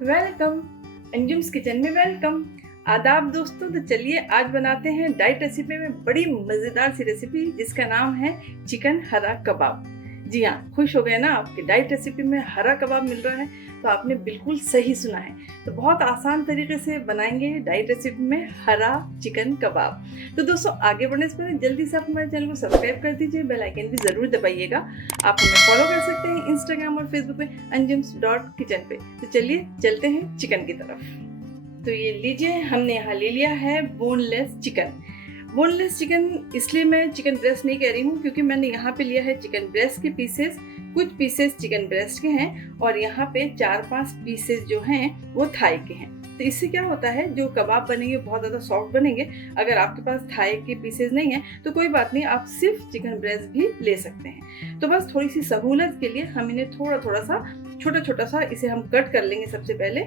Welcome अंजुम्स kitchen में welcome. आदाब दोस्तों। तो चलिए आज बनाते हैं डाइट रेसिपी में बड़ी मज़ेदार सी रेसिपी जिसका नाम है चिकन हरा कबाब। जी हाँ, खुश हो गए ना, आपके डाइट रेसिपी में हरा कबाब मिल रहा है तो आपने बिल्कुल सही सुना है। तो बहुत आसान तरीके से बनाएंगे डाइट रेसिपी में हरा चिकन कबाब। तो दोस्तों आगे बढ़ने से पहले जल्दी से आप हमारे चैनल को सब्सक्राइब कर दीजिए, बेल आइकन भी ज़रूर दबाइएगा। आप हमें फॉलो कर सकते हैं इंस्टाग्राम और फेसबुक पे anjums.kitchen पे। तो चलिए चलते हैं चिकन की तरफ। तो ये लीजिए, हमने यहाँ ले लिया है बोनलेस चिकन। बोनलेस चिकन इसलिए मैं चिकन ब्रेस्ट नहीं कह रही हूँ क्योंकि मैंने यहाँ पे लिया है चिकन ब्रेस्ट के पीसेस। कुछ पीसेस चिकन ब्रेस्ट के हैं और यहाँ पे 4-5 पीसेस जो हैं वो थाई के हैं। तो इससे क्या होता है, जो कबाब बनेंगे बहुत ज़्यादा सॉफ्ट बनेंगे। अगर आपके पास थाई के पीसेस नहीं है तो कोई बात नहीं, आप सिर्फ चिकन ब्रेस्ट भी ले सकते हैं। तो बस थोड़ी सी सहूलत के लिए हम इन्हें थोड़ा सा छोटा सा इसे हम कट कर लेंगे सबसे पहले,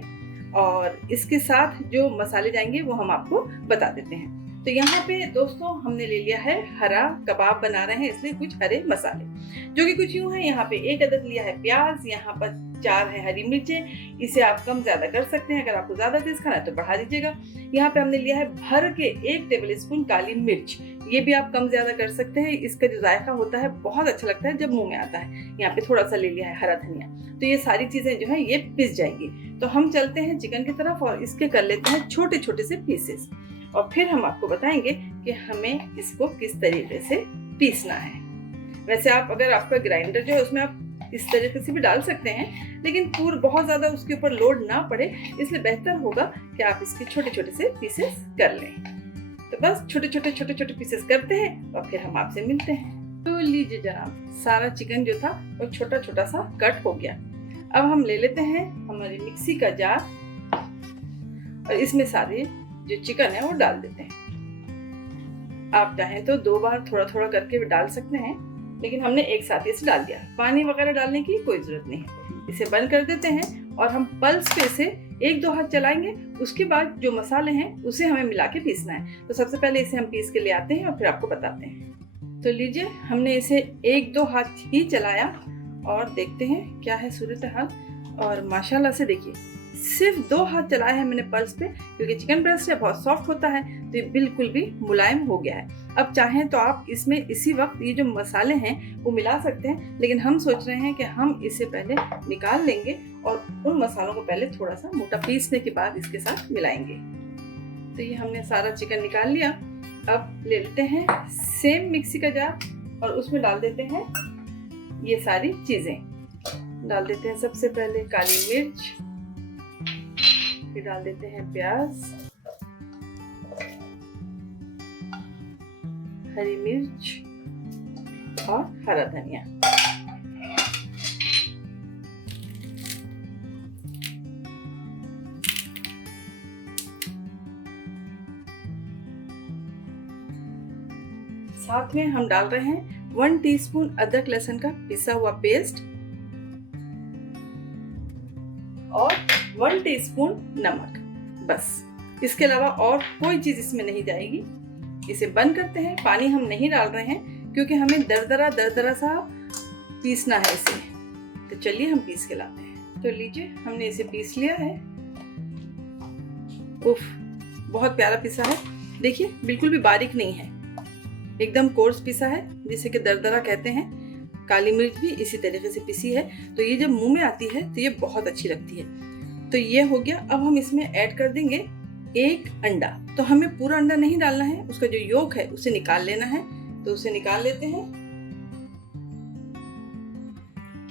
और इसके साथ जो मसाले जाएंगे वो हम आपको बता देते हैं। तो यहाँ पे दोस्तों हमने ले लिया है हरा कबाब बना रहे हैं इसलिए कुछ हरे मसाले, जो कि कुछ यूँ हैं। यहाँ पे 1 अदद लिया है प्याज, यहाँ पर 4 है हरी मिर्चें। इसे आप कम ज़्यादा कर सकते हैं, अगर आपको ज़्यादा तेज खाना है तो बढ़ा दीजिएगा। यहाँ पे हमने लिया है भर के 1 टेबल स्पून काली मिर्च, ये भी आप कम ज़्यादा कर सकते हैं। इसका जो जायका होता है बहुत अच्छा लगता है जब मुँह में आता है। यहाँ पे थोड़ा सा ले लिया है हरा धनिया। तो ये सारी चीज़ें जो है ये पिस जाएंगी। तो हम चलते हैं चिकन की तरफ और इसके कर लेते हैं छोटे छोटे से पीसेस, और फिर हम आपको बताएंगे कि हमें इसको किस तरीके से पीसना है। वैसे आप अगर आपका ग्राइंडर जो है उसमें आप इस तरीके से भी डाल सकते हैं, लेकिन बहुत ज़्यादा उसके ऊपर लोड ना पड़े, इसलिए बेहतर होगा कि आप इसके छोटे छोटे से पीसेस कर लें। तो बस छोटे छोटे पीसेस करते हैं और फिर हम आपसे मिलते हैं। तो लीजिए जनाब, सारा चिकन जो था वो छोटा सा कट हो गया। अब हम ले लेते हैं हमारी मिक्सी का जार और इसमें सारे जो चिकन है वो डाल देते हैं। आप चाहें तो 2 बार थोड़ा करके भी डाल सकते हैं, लेकिन हमने एक साथ इसे डाल दिया। पानी वगैरह डालने की कोई जरूरत नहीं है। इसे बंद कर देते हैं और हम पल्स पे से 1-2 हाथ चलाएंगे। उसके बाद जो मसाले हैं उसे हमें मिला के पीसना है। तो सबसे पहले इसे हम पीस के ले आते हैं और फिर आपको बताते हैं। तो लीजिए, हमने इसे 1-2 हाथ ही चलाया और देखते हैं क्या है सूरत हाल। और माशाल्लाह से देखिए, सिर्फ 2 हाथ चलाया है मैंने पल्स पे, क्योंकि चिकन ब्रेस्ट है बहुत सॉफ्ट होता है तो ये बिल्कुल भी मुलायम हो गया है। अब चाहें तो आप इसमें इसी वक्त ये जो मसाले हैं वो मिला सकते हैं, लेकिन हम सोच रहे हैं कि हम इसे पहले निकाल लेंगे और उन मसालों को पहले थोड़ा सा मोटा पीसने के बाद इसके साथ मिलाएंगे। तो ये हमने सारा चिकन निकाल लिया। अब ले लेते हैं सेम मिक्सी का जार और उसमें डाल देते हैं ये सारी चीजें। डाल देते हैं सबसे पहले काली मिर्च, फिर डाल देते हैं प्याज, हरी मिर्च और हरा धनिया। साथ में हम डाल रहे हैं 1 टीस्पून अदरक लहसुन का पिसा हुआ पेस्ट और 1 टीस्पून नमक। बस, इसके अलावा और कोई चीज इसमें नहीं जाएगी। इसे बंद करते हैं। पानी हम नहीं डाल रहे हैं क्योंकि हमें दरदरा सा पीसना है इसे। तो चलिए हम पीस के लाते हैं। तो लीजिए, हमने इसे पीस लिया है। उफ, बहुत प्यारा पिसा है। देखिए, बिल्कुल भी बारीक नहीं है, एकदम कोर्स पिसा है, जिसे कि दरदरा कहते हैं। काली मिर्च भी इसी तरीके से पिसी है, तो ये जब मुंह में आती है तो ये बहुत अच्छी लगती है। तो ये हो गया। अब हम इसमें ऐड कर देंगे 1 अंडा। तो हमें पूरा अंडा नहीं डालना है, उसका जो योक है उसे निकाल लेना है। तो उसे निकाल लेते हैं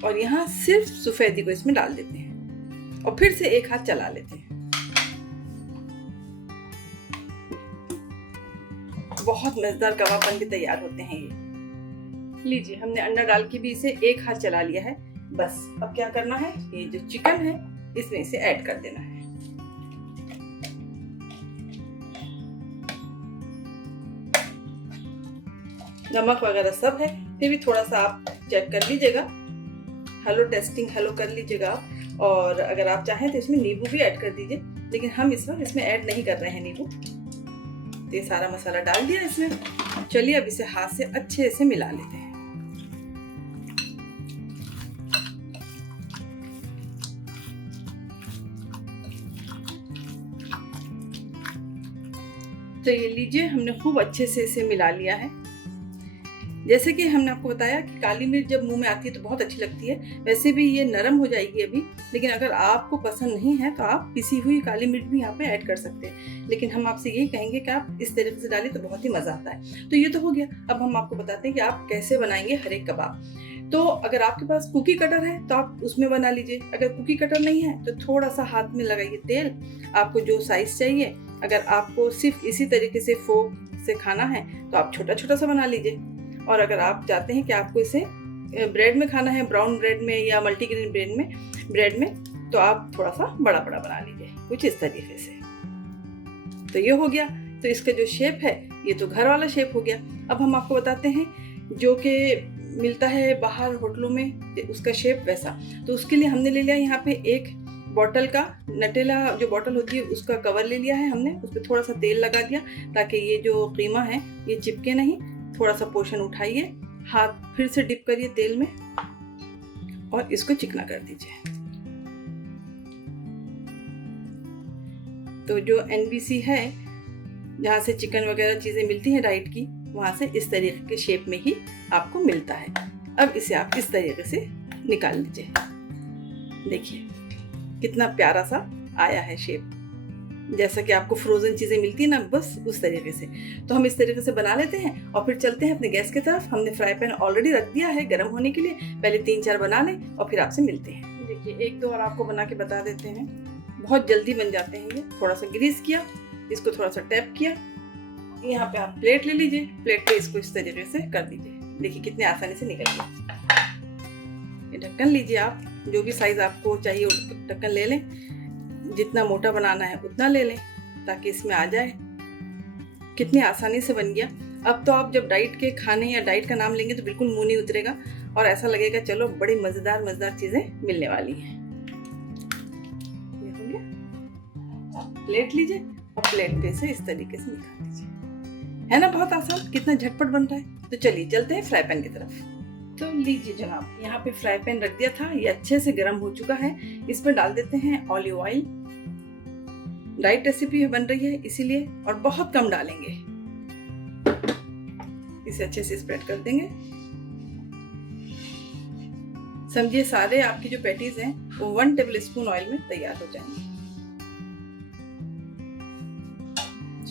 और यहाँ सिर्फ सफेदी को इसमें डाल देते हैं और फिर से 1 हाथ चला लेते हैं। बहुत मजेदार कबाब बन के तैयार होते हैं ये। लीजिए, हमने अंडा डाल के भी इसे 1 हाथ चला लिया है। बस अब क्या करना है, ये जो चिकन है इसमें इसे ऐड कर देना है। नमक वगैरह सब है, फिर भी थोड़ा सा आप चेक कर लीजिएगा। हेलो कर लीजिएगा आप। और अगर आप चाहें तो इसमें नींबू भी ऐड कर दीजिए, लेकिन हम इस वक्त इसमें ऐड नहीं कर रहे हैं नींबू। तो ये सारा मसाला डाल दिया इसमें। चलिए अब इसे हाथ से अच्छे से मिला लेते हैं। तो ये लीजिए, हमने खूब अच्छे से इसे मिला लिया है। जैसे कि हमने आपको बताया कि काली मिर्च जब मुंह में आती है तो बहुत अच्छी लगती है। वैसे भी ये नरम हो जाएगी अभी, लेकिन अगर आपको पसंद नहीं है तो आप पिसी हुई काली मिर्च भी यहाँ पे ऐड कर सकते हैं। लेकिन हम आपसे यही कहेंगे कि आप इस तरीके से डालें तो बहुत ही मज़ा आता है। तो ये तो हो गया। अब हम आपको बताते हैं कि आप कैसे बनाएंगे हरे कबाब। तो अगर आपके पास कुकी कटर है तो आप उसमें बना लीजिए। अगर कुकी कटर नहीं है तो थोड़ा सा हाथ में लगाइए तेल, आपको जो साइज़ चाहिए। अगर आपको सिर्फ इसी तरीके से फोक से खाना है तो आप छोटा छोटा सा बना लीजिए। और अगर आप चाहते हैं कि आपको इसे ब्रेड में खाना है, ब्राउन ब्रेड में या मल्टीग्रेन ब्रेड में, तो आप थोड़ा सा बड़ा बड़ा बना लीजिए, कुछ इस तरीके से। तो ये हो गया। तो इसका जो शेप है ये तो घर वाला शेप हो गया। अब हम आपको बताते हैं जो कि मिलता है बाहर होटलों में, उसका शेप वैसा। तो उसके लिए हमने ले लिया यहाँ पे एक बॉटल का नटेला जो बॉटल होती है उसका कवर ले लिया है हमने। उस पर थोड़ा सा तेल लगा दिया ताकि ये जो कीमा है ये चिपके नहीं। थोड़ा सा पोर्शन उठाइए, हाथ फिर से डिप करिए तेल में और इसको चिकना कर दीजिए। तो जो NBC है जहाँ से चिकन वगैरह चीज़ें मिलती हैं डाइट की, वहाँ से इस तरीके के शेप में ही आपको मिलता है। अब इसे आप इस तरीके से निकाल लीजिए। देखिए कितना प्यारा सा आया है शेप, जैसा कि आपको फ्रोजन चीज़ें मिलती है ना, बस उस तरीके से। तो हम इस तरीके से बना लेते हैं और फिर चलते हैं अपने गैस की तरफ। हमने फ्राई पैन ऑलरेडी रख दिया है गर्म होने के लिए। पहले 3-4 बना लें और फिर आपसे मिलते हैं। देखिए 1-2 और आपको बना के बता देते हैं। बहुत जल्दी बन जाते हैं ये। थोड़ा सा ग्रीस किया, इसको थोड़ा सा टैप किया, यहाँ पे आप प्लेट ले लीजिए, प्लेट पे इसको इस तरीके से कर दीजिए। देखिए कितने आसानी से निकल गया। ये ढक्कन लीजिए, आप जो भी साइज आपको चाहिए ढक्कन ले लें। जितना मोटा बनाना है उतना ले लें ताकि इसमें आ जाए। कितनी आसानी से बन गया। अब तो आप जब डाइट के खाने या डाइट का नाम लेंगे तो बिल्कुल मुंह नहीं उतरेगा और ऐसा लगेगा चलो बड़ी मज़ेदार चीज़ें मिलने वाली हैं। ये हो गया। प्लेट लीजिए और प्लेट पे से इस तरीके से निकाल दीजिए। है ना बहुत आसान, कितना झटपट बन रहा है। तो चलिए चलते हैं फ्राई पैन की तरफ। तो लीजिए जनाब, यहाँ पे फ्राई पैन रख दिया था, ये अच्छे से गर्म हो चुका है। इसमें डाल देते हैं ऑलिव ऑयल। डाइट रेसिपी बन रही है इसीलिए, और बहुत कम डालेंगे। इसे अच्छे से स्प्रेड कर देंगे। समझिए सारे आपकी जो पैटीज हैं वो 1 टेबलस्पून ऑयल में तैयार हो जाएंगे।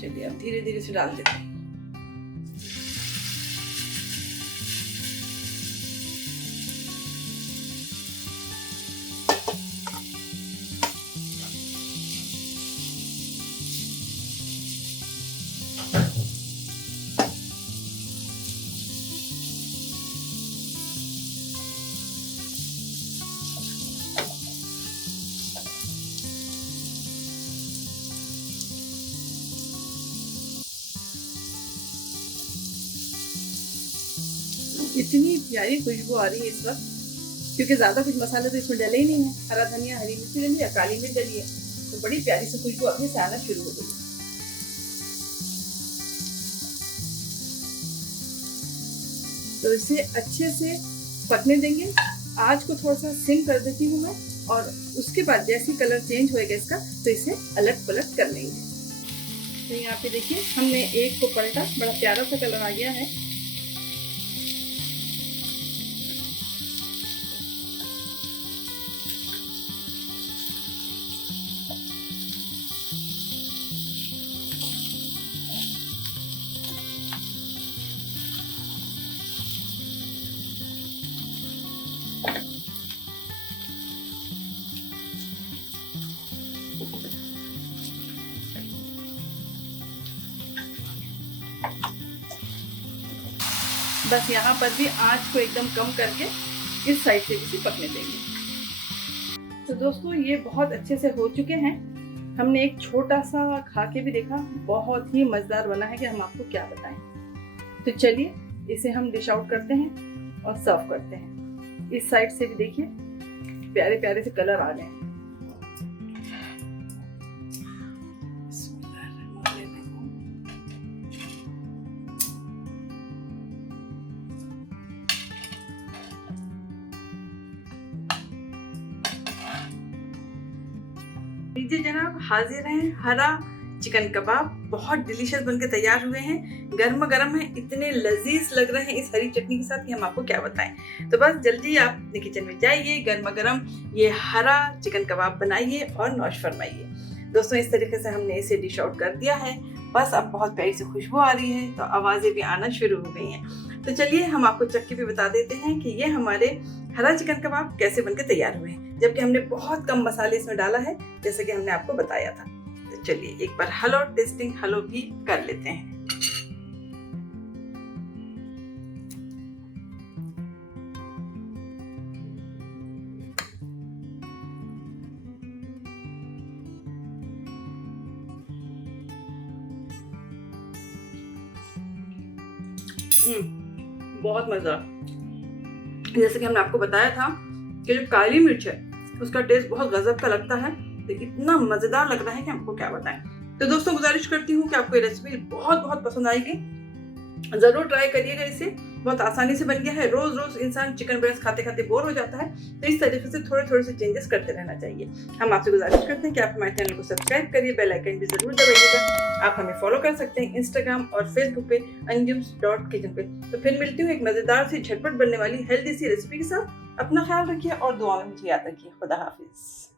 चलिए अब धीरे धीरे से डाल देते हैं। इतनी प्यारी खुशबू आ रही है इस वक्त, क्योंकि ज़्यादा कुछ मसाले तो इसमें डले ही नहीं है। हरा धनिया, हरी मिर्ची डली है, काली मिर्च डली है, तो बड़ी प्यारी सी खुशबू अभी से आना शुरू हो गई। तो इसे अच्छे से पकने देंगे। आँच को थोड़ा सा सिम कर देती हूँ मैं, और उसके बाद जैसे कलर चेंज होएगा इसका तो इसे अलट पलट कर लेंगे। तो यहाँ पे देखिए हमने एक को पलटा, बड़ा प्यारा सा कलर आ गया है। बस यहाँ पर भी आंच को एकदम कम करके इस साइड से भी पकने देंगे। तो दोस्तों ये बहुत अच्छे से हो चुके हैं। हमने एक छोटा सा खा के भी देखा, बहुत ही मज़ेदार बना है कि हम आपको क्या बताएं। तो चलिए इसे हम डिश आउट करते हैं और सर्व करते हैं। इस साइड से भी देखिए प्यारे प्यारे से कलर आ गए हैं। लीजिए जनाब, हाजिर है हरा चिकन कबाब बहुत डिलीशियस बनके तैयार हुए हैं। गर्मा गर्म है, इतने लजीज लग रहे हैं इस हरी चटनी के साथ कि हम आपको क्या बताएं। तो बस जल्दी आप अपने किचन में जाइए, गर्मा गर्म ये हरा चिकन कबाब बनाइए और नौश फरमाइए। दोस्तों इस तरीके से हमने इसे डिश आउट कर दिया है। बस अब बहुत प्यारी सी खुशबू आ रही है, तो आवाज़ें भी आना शुरू हो गई हैं। तो चलिए हम आपको चक्की पे बता देते हैं कि ये हमारे हरा चिकन कबाब कैसे बनके तैयार हुए हैं, जबकि हमने बहुत कम मसाले इसमें डाला है, जैसे कि हमने आपको बताया था। तो चलिए एक बार हेलो टेस्टिंग हेलो भी कर लेते हैं। बहुत मज़ा। जैसे कि हमने आपको बताया था कि जो काली मिर्च है उसका टेस्ट बहुत गजब का लगता है, तो इतना मज़ेदार लग रहा है कि हमको क्या बताएं। तो दोस्तों गुजारिश करती हूँ कि आपको ये रेसिपी बहुत बहुत पसंद आएगी, ज़रूर ट्राई करिएगा इसे। बहुत आसानी से बन गया है। रोज़ रोज़ इंसान चिकन ब्रेस्ट खाते खाते बोर हो जाता है, तो इस तरीके से थोड़े थोड़े से चेंजेस करते रहना चाहिए। हम आपसे गुजारिश करते हैं कि आप हमारे चैनल को सब्सक्राइब करिए, बेल आइकन भी ज़रूर दबाइएगा। आप हमें फॉलो कर सकते हैं इंस्टाग्राम और फेसबुक पे anjums.kitchen पे। तो फिर मिलती हूँ एक मज़ेदार सी झटपट बनने वाली हेल्दी सी रेसिपी के साथ। अपना ख्याल रखिए और दुआ में मुझे याद रखिए। खुदा हाफिज़।